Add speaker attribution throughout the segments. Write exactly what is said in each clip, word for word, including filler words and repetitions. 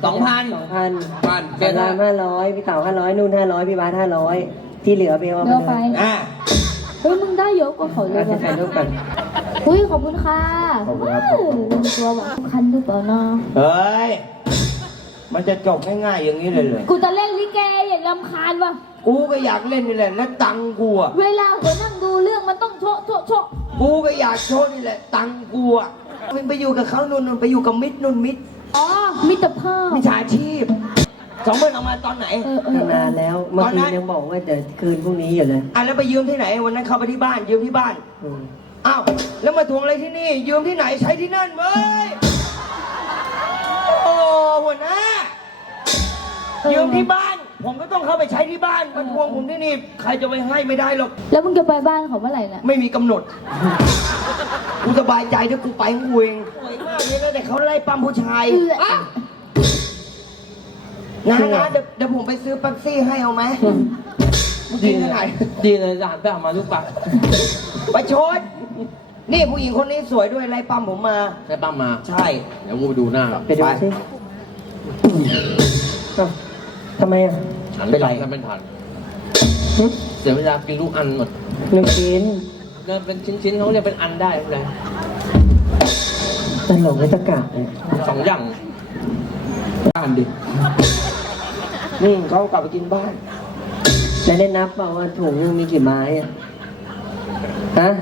Speaker 1: สองพัน
Speaker 2: สองพัน
Speaker 1: พัน
Speaker 2: เบลลามห้าร้อยพี่เต๋าห้าร้อยนุ่นห้าร้อยพี่บาสห้าร้อยที่เหลือเบลเอาไปเลย
Speaker 1: อ่ะ
Speaker 3: เฮ้ยมึงได้เยอะกว่าเขาเลย
Speaker 2: จะถ่ายรูปกัน
Speaker 3: เฮ้ยขอบคุณค่ะ
Speaker 1: ขอบคุณครับ
Speaker 3: ลงตัวแบบคันหรือเปล่าเนาะ
Speaker 1: เฮ้ยมันจะจบง่ายๆอย่างนี้เลยเลย
Speaker 3: กูจะเล่นลิเกอย่างรำคาญว่ะ
Speaker 1: กูก็อยากเล่นนี่แหละแล้วตังค์กูอ่ะ
Speaker 3: เวลาหัวนั่งดูเรื่องมันต้องโชะโชะโชะ
Speaker 1: กูก็อยากโชว์นี่แหละตังค์กูอ่ะมึงไปอยู่กับเขานุ่นๆไปอยู่กับมิตรนุ่นมิตร
Speaker 3: อ๋อมิตรภาพ
Speaker 1: มิจฉาชีพสองหมื่นเอามาตอนไหน
Speaker 3: เออเออเออน
Speaker 2: านแล้วเมื่อคืนยังบอกว่าจะคืนพรุ่งนี้อยู่เลย
Speaker 1: อ่ะแล้วไปยืมที่ไหนวันนั้นเข้าไปที่บ้านยืมที่บ้าน
Speaker 2: อืม
Speaker 1: อ้าวแล้วมาทวงอะไรที่นี่ ยืมที่ไหนใช้ที่นั่นเว้ยโอ้หัวหน้ายืมที่บ้าน ผมก็ต้องเข้าไปใช้ที่บ้านมาทวงผมที่นี่ใครจะไปให้ไม่ได้หรอก
Speaker 3: แล้วมึงจะไปบ้านเขาเมื่อไหร่น่ะ
Speaker 1: ไม่มีกำหนดกูสบายใจถ้ากูไปของกูเองสวยมากเลยนะแต่เขาไล่ปั๊มผู้ชาย
Speaker 3: เออ
Speaker 1: อ่ะนะนะเดี๋ยวเดี๋ยวผมไปซื้อแป๊บซี่ให้เอาไหมมึงกินขนาด
Speaker 4: ดีเลยหลานไปเอามาลูกปะ
Speaker 1: ประชดนี่ผู้หญิงคนนี้สวยด้วยไล่ปั๊มผมมา
Speaker 4: ใช่ป้ามา
Speaker 1: ใช่
Speaker 4: เดี๋ยวกูไปดูหน้า
Speaker 2: ไปดูสิเอ้าทำไมอ่ะ
Speaker 4: หันไปถ้าไม่ทัน
Speaker 2: หึ
Speaker 4: เสียเวลากินลูกอันหมด
Speaker 2: หนึ่งชิ้น
Speaker 4: เดินเป็นชิ้นๆเขาเรียกเป็นอันได้เลย
Speaker 2: ตลกไม่ตะกะเลย
Speaker 4: สองอย่าง
Speaker 1: บ้านดินี่เขากลับไปกินบ้าน
Speaker 2: จะได้นับเปล่าว่าถุงนึงมีกี่ไม้อ่ะฮะ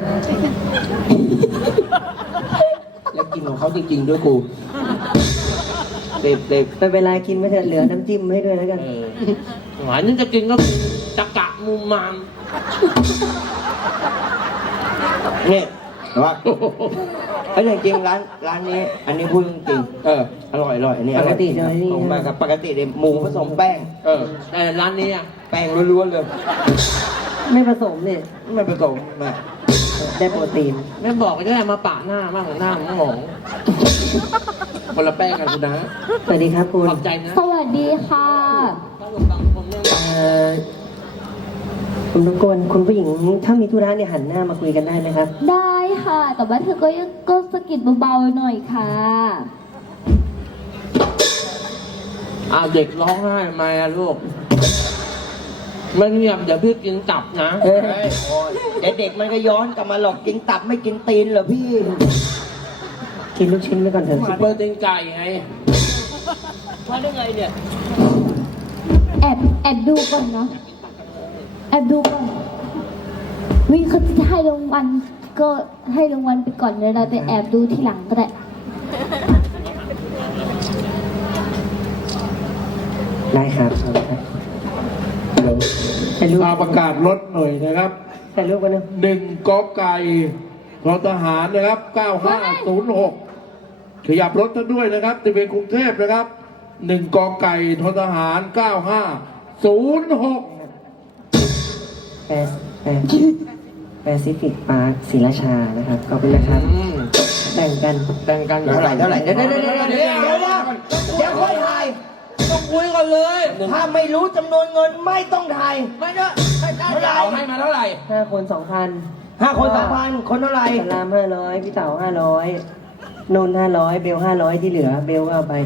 Speaker 1: แล้วกินของเขาจริงๆด้วยกูเด็บเด็บ
Speaker 2: ไปเวลากินไม่เถอะเหลือน้ำจิ้มให้ด้วยแล้วกัน
Speaker 4: เออหวานนี่จะกินก็กินจักระมุมมาม
Speaker 1: นี่ว่าไอ้เรื่องจริงร้านร้านนี้ อันนี้พูดจริงๆเอออร่อยอร่อยอันนี้
Speaker 2: ปกติเลยนี่
Speaker 1: ผมมากับปกติเลยหมูผสมแป้ง
Speaker 4: เออแต่ร้านนี้อ่ะ
Speaker 1: แป้งล้วนๆเลย
Speaker 2: ไม่ผสมเนี่ย
Speaker 1: ไม่ผสมมา
Speaker 2: ได้โปรตีน
Speaker 4: ไม่บอกก็ได้มาปะหน้ามากหน้ามันหมองคนละแป้งกันคุณนะ
Speaker 2: สวัสดีครับคุณ
Speaker 4: ขอบใจนะ
Speaker 3: สวัสดีค่ะ
Speaker 2: เอ่อคุณรบกวนคุณผู้หญิงถ้ามีธุระเนี่ยหันหน้ามาคุยกันได้ไหมครับ
Speaker 3: ได้ค่ะ แต่ว่าเธอก็ยังก็สะกิดเบาๆหน่อยค่ะ
Speaker 4: อ้าวเด็กร้องไห้ทำไมอะลูกไม่เงียบเดี๋ยวพี่กินตับนะ
Speaker 2: เอ้ย
Speaker 1: เฮ้ยโอ้ยเดี๋ยวเด็กมันก็ย้อนกลับมาหลอกกินตับไม่กินตีนเหรอพี่
Speaker 2: กินลูกชิ้นไปก่อนเถอะ
Speaker 4: ซุปเปอร์ตีนไก่ไง
Speaker 1: มาได้ไงเนี่ย
Speaker 3: แอบแอบดูก่อนเนาะแอบดูก่อนวิเขาจะให้รางวัลก็ให้รางวัลไปก่อนเดี๋ยวเราจะแอบดูทีหลังก็ได้
Speaker 2: ได้ครับถ่ายรูป
Speaker 5: มาประกาศรถหน่อยนะครับ
Speaker 2: ถ่ายรูปกันนะ
Speaker 5: หนึ่งกอไก่ทอทหารนะครับเก้าห้าศูนย์หกขยับรถท่านด้วยนะครับที่เป็นกรุงเทพนะครับหนึ่งกอไก่ทอทหารเก้าห้าศูนย์หก
Speaker 2: แปซแปซแปซิฟิกปาร์คศรีราชานะครับขอบคุณนะครับ
Speaker 4: อืม
Speaker 2: แต่งกัน
Speaker 4: แต่งกัน
Speaker 1: เท่าไหร่เท่าไหร่เดี๋ยวเดี๋ยวเดี๋ยวเดี๋ยวเดี๋ยวเดี๋ยวเดี๋ยวเดี๋ยวค่อยถ่าย
Speaker 4: ต้องคุยก่อนเลย
Speaker 1: ถ้าไม่รู้จำนวนเงินไม่ต้องถ่าย
Speaker 4: ไม่เนอะใช่ใช่
Speaker 1: เท่าไหร่
Speaker 4: เอาให้มาเท่าไหร่
Speaker 2: ห้าคนสองพัน
Speaker 1: ห้าคนสองพันคนเท่าไหร่
Speaker 2: สลามห้าร้อยพี่เต๋าห้าร้อยนุ่นห้าร้อยเบลห้าร้อยที่เหลือเบลก็เอาไป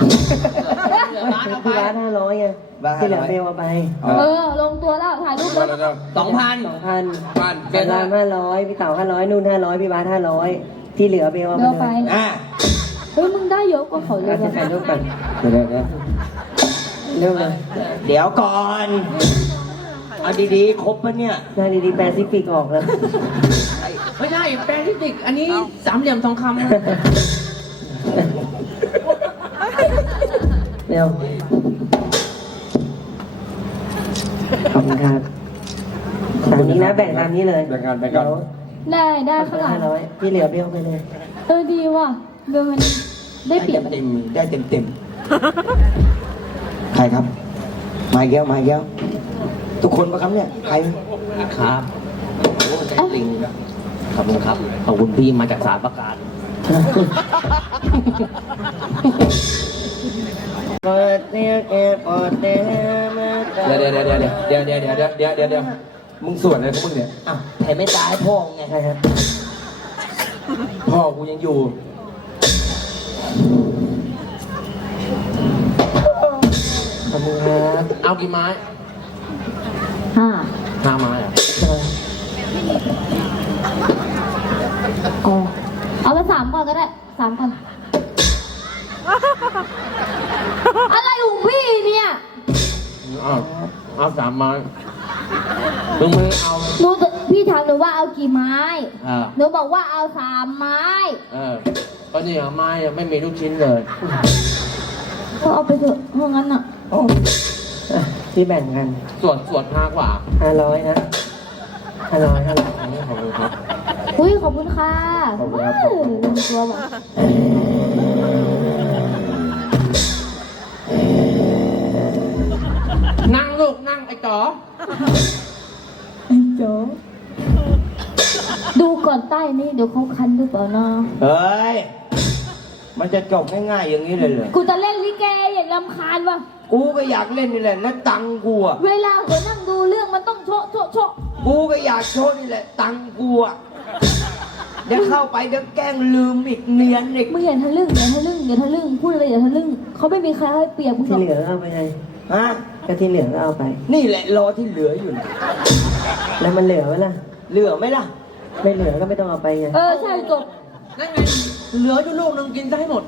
Speaker 2: พี่บาสห้าร้อยไงที่เหลือเบลเอาไป
Speaker 3: เออ ลงตัวแล้วถ่ายรูปแล้ว
Speaker 1: สองพัน
Speaker 2: สองพัน
Speaker 4: พัน
Speaker 2: สลามห้าร้อยพี่เต๋าห้าร้อยนุ่นห้าร้อยพี่บาสห้าร้อยที่เหลือเบลเอา
Speaker 3: เดี๋ยว
Speaker 2: ไป
Speaker 3: ไป
Speaker 2: เลย
Speaker 1: อ่ะ
Speaker 3: เฮ้ยมึงได้เยอะกว่าเขาเลย
Speaker 2: เราจะ
Speaker 3: ว่ะ
Speaker 2: ถ่ายรูปกัน
Speaker 1: เดี๋ยวเดี๋ยวเดี๋ยว
Speaker 2: เร็วเลย
Speaker 1: เดี๋ยวก่อนเอาดีๆครบปะเนี่ย
Speaker 2: หน้าดีๆแปซิฟิกออกแล้ว
Speaker 4: ไม่ใช่แปลงที่ติกอันนี้สามเหลี่ยมทองคำนะ
Speaker 2: เร็วขอบคุณครับตามนี้นะแบ่งตามนี้เลย
Speaker 1: แบ่งกันแบ่งกัน
Speaker 3: ได้ได้ข้างหลัง
Speaker 2: ห้าร้อยที่เหลือเบลไปเลย
Speaker 3: เออดีว่ะเบลมันได้เปรียบ
Speaker 1: เต็มๆได้เต็มเต็มๆใครครับมาอีกแล้วมาอีกแล้วทุกคนปะครับเนี่ยใคร
Speaker 4: ครับโอ้ใจจริงขอบคุณครับ ขอบคุณพี่มาจากสารประการ
Speaker 2: เปิดเนี่ยแกเปิดเนี่ยมา
Speaker 1: เดี๋ยวเดี๋ยวเดี๋ยวเดี๋ยวเดี๋ยวเดี๋ยวเดี๋ยวเดี๋ยวเดี๋ยวเดี๋ยวมึงสวดอะไรของมึงเนี่ยอ้าวแผ่เมตตาให้พ่อไง
Speaker 2: ใช่ครับ
Speaker 1: พ่อกูยังอยู่
Speaker 2: อบคุณครับ
Speaker 4: เอากี่ไม้
Speaker 3: ห้า
Speaker 4: ห้าไม้เหรอ
Speaker 3: อ๋อเอาไปสามก่อนก็ได้สามก่อน อะไรของพี่เนี่ย
Speaker 4: เอาเอาสามไม้มึงไม่เอา
Speaker 3: หนูจะพี่ถามหนูว่าเอากี่ไม้
Speaker 4: เออ
Speaker 3: หนูบอกว่าเอาสามไม้
Speaker 4: เออก็นี่เอาไม้อะไม่มีลูกชิ้นเลย
Speaker 3: ก็เอาไปเถอะเพราะงั้นอ่ะ
Speaker 2: โอ้อ่ะที่แบ่งกัน
Speaker 4: สวดสวดห้ากว่า
Speaker 2: ห้าร้อยนะห้าร้อยห้าร้อย
Speaker 4: อันนี้ขอบคุณครับ
Speaker 3: อุ้ยขอบคุณค่ะ
Speaker 4: ขอบคุณครับ
Speaker 3: เออลืมตัวว่ะ
Speaker 4: นั่งลูกนั่งไอ้จ๋อ
Speaker 3: ดูก่อนใต้นี่เดี๋ยวเขาคันหรือเปล่านะ
Speaker 1: เฮ้ย มันจะจบง่ายๆอย่างนี้เลยเลย
Speaker 3: กูจะเล่นลิเกอย่าลำคาญว่ะ
Speaker 1: กูก็อยากเล่นนี่แหละแล้วตังค์กูอะ
Speaker 3: เวลาเขานั่งดูเรื่องมันต้องโชะโชะโชะ
Speaker 1: กูก็อยากโชว์นี่แหละ ตังค์กูอะเดี๋ยวเข้าไปเดี๋ยวแกล้งลืมอีกเนียนอีก
Speaker 3: มึงอย่าทะลึ่งอย่าทะลึ่งอย่าทะลึ่งพูดอะไรอย่าทะลึ่งเขาไม่มีใครให้เปรียบมึงหร
Speaker 2: ที่
Speaker 3: อก
Speaker 2: เหลือเอาไปไง
Speaker 1: ฮะ
Speaker 2: ก็ที่เหลือก็เอาไป
Speaker 1: นี่แหละรอที่เหลืออยู่นะ
Speaker 2: แล้วมันเหลือไหมล่ะ
Speaker 1: เหลือไหมล่ะ
Speaker 2: ไม่เหลือก็ไม่ต้องเอาไปไง
Speaker 3: เออใช่จบ
Speaker 4: นั่นไงเหลืออยู่ลูกนึงกินได้หมด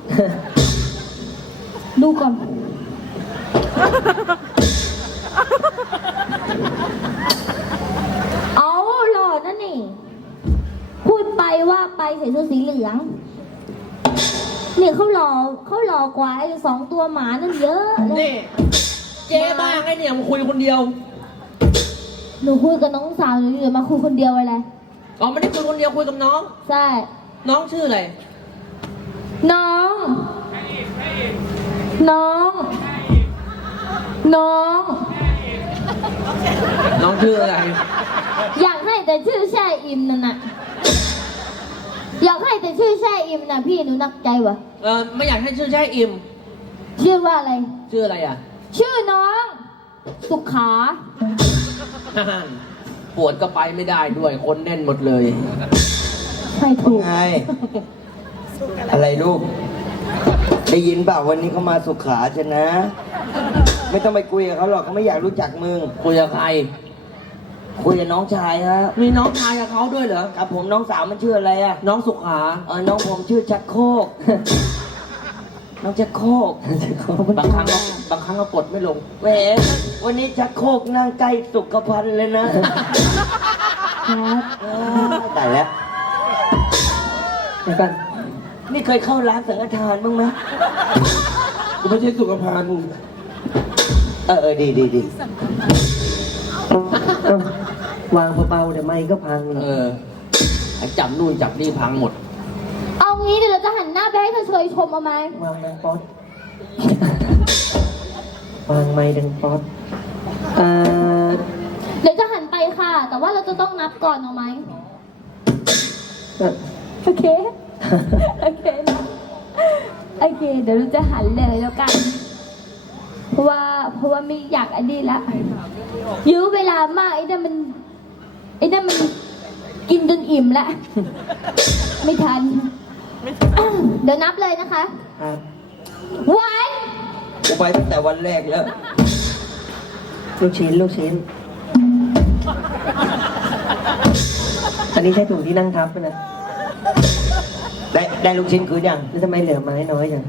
Speaker 3: ดูก่อน เอาหล่อนั่นนี่ พูดไปว่าไปใส่เสื้อสีเหลืองเนี่ยเขาหล่อเขาหล่อกว่าไอ้สองตัวหมานั่นเยอะเลย
Speaker 4: นี่ เจ๊บ้างไอ้เนี่ยมาคุยคนเดียว
Speaker 3: หนูคุยกับน้องสาวหนูอยู่มาคุยคนเดียวอะไร
Speaker 4: อ๋อไม่ได้คุยคนเดียวคุยกับน้อง
Speaker 3: ใช่
Speaker 4: น้องชื่ออะไร
Speaker 3: น้อง น้อง น้อง
Speaker 4: น้องชื่ออะไร
Speaker 3: อยากให้แต่ชื่อแช่อิมนั่นน่ะ อยากให้แต่ชื่อแช่อิมน่ะพี่หนูหนักใจวะ
Speaker 4: เออไม่อยากให้ชื่อแช่อิม
Speaker 3: ชื่อว่าอะไร
Speaker 4: ชื่ออะไรอ่ะ
Speaker 3: ชื่อน้อง สุขา
Speaker 4: ปวดก็ไปไม่ได้ด้วยคนแน่นหมดเลย
Speaker 3: ใช่ถูก
Speaker 1: ไง อะไรลูก ได้ยินเปล่าวันนี้เขามาสุขาชนะ ไม่ต้องไปคุยกับเขาหรอกเขาไม่อยากรู้จักมึง
Speaker 4: คุยกับใคร
Speaker 1: คุยกับน้องชายครับ
Speaker 4: มีน้องชายกับเขาด้วยเหรอ
Speaker 1: ครับผมน้องสาวมันชื่ออะไรอะ
Speaker 4: น้องสุขา
Speaker 1: เออน้องผมชื่อชักโครก น้องชักโครก
Speaker 4: บางครั้งก็บางครั้งก็กดไม่ลง
Speaker 1: แหมวันนี้ชักโครกนั่งใกล้สุขภัณฑ์เลยนะ
Speaker 3: ครับ
Speaker 1: เออแต่แล้ว
Speaker 2: เดี๋ยวก่อน
Speaker 1: นี่เคยเข้าร้านสังฆทานบ้างไหมกูไม่ใช่สุขภัณฑ์เออเออดีดีดี
Speaker 2: เอ้าวางเบาๆเดี๋ยวไม้ก็พังหรอก
Speaker 4: เออไอ้จับนู่นจับนี่พังหมด
Speaker 3: เอางี้เดี๋ยวเราจะหันหน้าไปให้เธอเชยชมเอาไหม
Speaker 2: วางไม้ป๊อต วางไม้ดังป๊อตเอ่อ
Speaker 3: เดี๋ยวจะหันไปค่ะ แต่ว่าเราจะต้องนับก่อนเอาไหม
Speaker 2: เอ่อ
Speaker 3: โอเค โอเคนะโอเค เดี๋ยวเราจะหันเลยแล้วกัน เพราะว่าเพราะว่าไม่อยากอันนี้ละยื้อเวลามากไอ้นั่นมันไอ้นั่นมันกินจนอิ่มละไม่ทัน เดี๋ยวนับเลยนะคะ
Speaker 2: ครับ
Speaker 3: วัน
Speaker 1: กูไปตั้งแต่วันแรกแล้ว
Speaker 2: ลูกชิ้นลูกชิ้น อันนี้ใช่ถุงที่นั่งทับไหมนะ
Speaker 1: ได้ได้ลูกชิ้นคืนยัง
Speaker 2: แล้วทำไมเหลือไม้น้อยจัง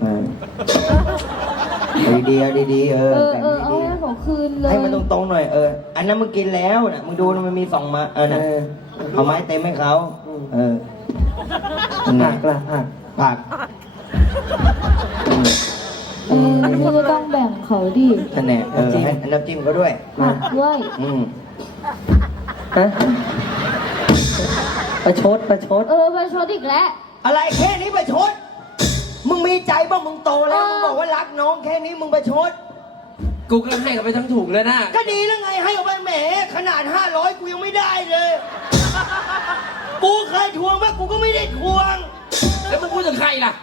Speaker 1: เอาดีๆเอาดีๆเออ
Speaker 3: เออ
Speaker 1: แบ่ง
Speaker 3: เออเอา
Speaker 1: ดี
Speaker 3: ให้เขาคืนเล
Speaker 1: ๆ
Speaker 3: ย
Speaker 1: ให้มันตรงๆหน่อยเออ อันนั้นมึงกินแล้วนะมึงดูนะมันมีสองมาเออนะ
Speaker 2: เออ
Speaker 1: เอาไม้เต็มให้เขาเออ
Speaker 2: ผักละผัก
Speaker 1: ผัก
Speaker 3: เออพี่ก็ต้องแบ่งเขาดิ
Speaker 1: ท่านแน่เออให้น้ำจิ้มเขาด้วย
Speaker 3: ผักด้วย
Speaker 1: อืม
Speaker 2: ฮะประชดประชด
Speaker 3: เออไปชดอีกแล้ว
Speaker 1: อะไรแค่นี้ประชด มึงมีใจบ้างมึงโตแล้ว
Speaker 3: เออ
Speaker 1: มึงบอกว่ารักน้องแค่นี้มึงประชด
Speaker 4: กูก็ให้เขาไปทั้งถูกเลยนะ
Speaker 1: ก็ดีแล้วไงให้ออกไปแหมขนาดห้าร้อยกูยังไม่ได้เลย กูเคยทวงไหมกูก็ไม่ได้ทวง
Speaker 4: แล้วมึงพูดถึงใครล่ะ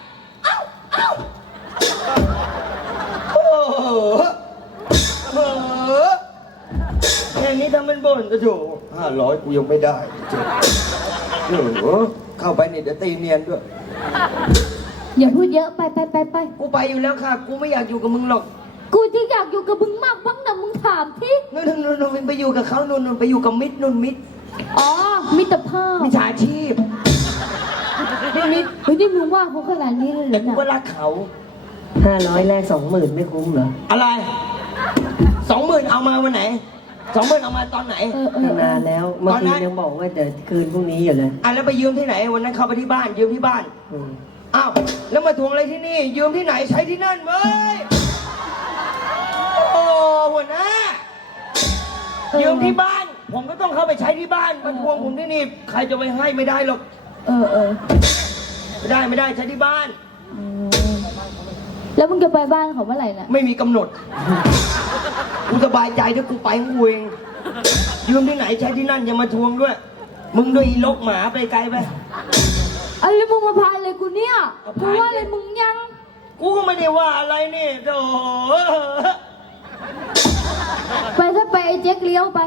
Speaker 1: โอ้โหเออแค่นี้ทำเป็นบ่นโถห้าร้อยกูยังไม่ได้เจ็บโอ้โหเข้าไปนี่เดี๋ยวตีเนียนด้วย
Speaker 3: อย่าพูดเยอะไปไปไปไป
Speaker 1: กูไปอยู่แล้วค่ะ กูไม่อยากอยู่กับมึงหรอก
Speaker 3: กูที่อยากากอยู่กับมึงมากบ้างนะมึงถามที่
Speaker 1: นู่นนู่นนู่นนู่นไปอยู่กับเขานู่นนู่นไปอยู่กับมิตรนู่นมิตร
Speaker 3: อ๋อมิตรภาพ
Speaker 1: มิจฉาชีพนี่มิตร
Speaker 3: เฮ้ยนี่มึงว่าเขาขนาดนี้เลยเหร
Speaker 1: แต่
Speaker 3: อ
Speaker 1: กู
Speaker 3: เนี่ย
Speaker 1: ก็รักเขา
Speaker 2: ห้าร้อยแรกสองหมื่นไม่คุ้มเหรอ
Speaker 1: อะไรสองหมื่นเอามาวันไหนสองหมื่นเอามาตอนไหน
Speaker 3: เออเออเอ
Speaker 2: นา
Speaker 3: อน
Speaker 2: แล้วเมื่อคืนยังบอกว่าจะคืนพรุ่งนี้อยู่เลย
Speaker 1: อ่ะแล้วไปยืมที่ไหนวันนั้นเข้าไปที่บ้านยืมที่บ้าน
Speaker 2: อืม
Speaker 1: อ้าวแล้วมาทวงอะไรที่นี่ ยืมที่ไหนใช้ที่นั่นเว้ยโอ้หัวหน้ายืมที่บ้าน ผมก็ต้องเข้าไปใช้ที่บ้านมาทวงผมที่นี่ใครจะไปให้ไม่ได้หรอก
Speaker 3: เออเออ
Speaker 1: ไม่ได้ไม่ได้ใช้ที่บ้าน
Speaker 3: อืมแล้วมึงจะไปบ้านเขาเมื่อไหร่น่ะ
Speaker 1: ไม่มีกำหนดกูสบายใจถ้ากูไปของกูเองยืมที่ไหนใช้ที่นั่นอย่ามาทวงด้วย มึงด้วยอีลกหมาไปไกลไป
Speaker 3: อะไรมึงมาพายอะไรกูเนี่ย
Speaker 1: เอาพาย
Speaker 3: กูว่าอะไรมึงยัง
Speaker 1: กูก็ไม่ได้ว่าอะไรนี่โธ่
Speaker 3: ไปถ้าไปไอ้เจ๊กเลี้ยวไป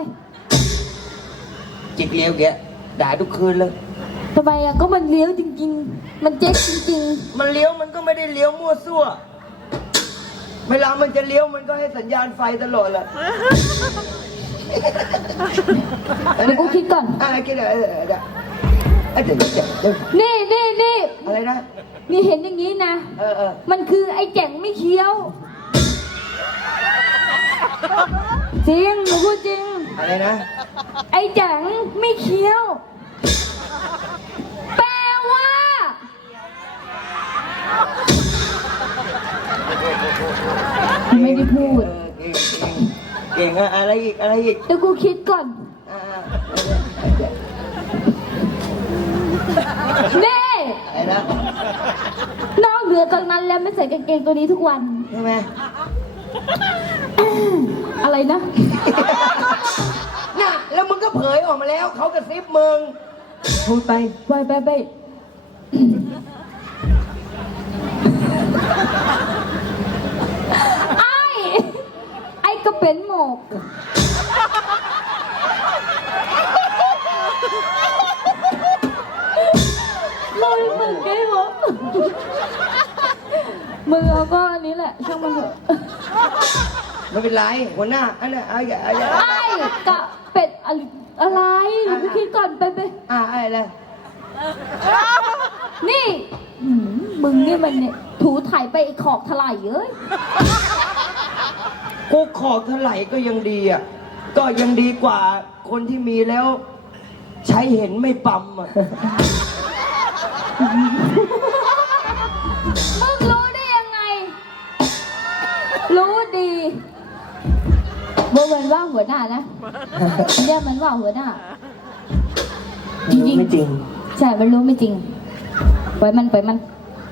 Speaker 1: จิกเลี้ยวแกด่าทุกคืนเลย
Speaker 3: ทำไมอ่ะก็มันเลี้ยวจริง ๆ มันเจ๊กจริง
Speaker 1: มันเลี้ยวมันก็ไม่ได้เลี้ยวมั่วซั่ว เวลามันจะเลี้ยวมันก็ให้สัญญาณไฟตลอดแหละ
Speaker 3: ๆเดี๋ยวกูคิดก่อน
Speaker 1: อะไรกินอะไรเดี๋ยวเดี๋ยวเดี๋ยวเดี๋ยว
Speaker 3: นี่นี่นี่
Speaker 1: อะไรนะ
Speaker 3: นี่เห็นอย่างนี้นะ
Speaker 1: เออเออ
Speaker 3: มันคือไอ้แจ๋งไม่เคี้ยว จริงหนูพูดจริง
Speaker 1: อะไรนะ
Speaker 3: ไอ้แจ๋งไม่เคี้ยว แปลว่า ไม่ได้พูด
Speaker 1: เออเก่งเก่งเก่งอะอะไรอีกอะไรอีก
Speaker 3: เดี๋ยวกูคิดก่อน
Speaker 1: อ่า
Speaker 3: เน่
Speaker 1: อะไรนะ
Speaker 3: นอกเหนือจากนั้นแล้วไม่ใส่กางเกงตัวนี้ทุกวัน
Speaker 1: ใช่ไหม
Speaker 3: อะไรนะ
Speaker 1: น่ะแล้วมึงก็เผยออกมาแล้วเขากระซิบมึง
Speaker 2: พูดไป
Speaker 3: ไปไปไปไอ้ไอ้ก็เป็นหมกลอยมึงไงวะมึงเอาก็อันนี้แหละช่างมันเถอะ
Speaker 1: ไม่เป็นไรหัวหน้าอันนั้นอะไรอะไร
Speaker 3: ไอ้กะเป็ดอะไรอะไรหนูคิดก่อนไปไป
Speaker 1: อ่าอะไร
Speaker 3: นี่หืมมึงนี่มันเนี่ยถูถ่ายไปไอ้ขอกถลายเอ้ย
Speaker 1: กูขอเท่าไหร่ก็ยังดีอ่ะก็ยังดีกว่าคนที่มีแล้ว ใช้เห็นไม่ปั๊มอ่ะ
Speaker 3: มึงรู้ได้ยังไง รู้ดีโบมันว่าหัวหน้านะเนี่ยมันว่าหัวหน้า จริงๆ
Speaker 2: ไม่จริง
Speaker 3: ใช่มันรู้ไม่จริงปล่อยมันปล่อยมัน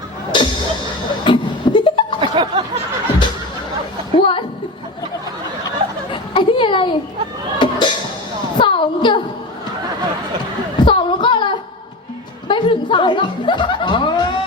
Speaker 3: วันไอ้นี่อะไรสองเจ้าสองแล้วก็อะไรไม่ถึงสามแล้ว
Speaker 5: อ้าว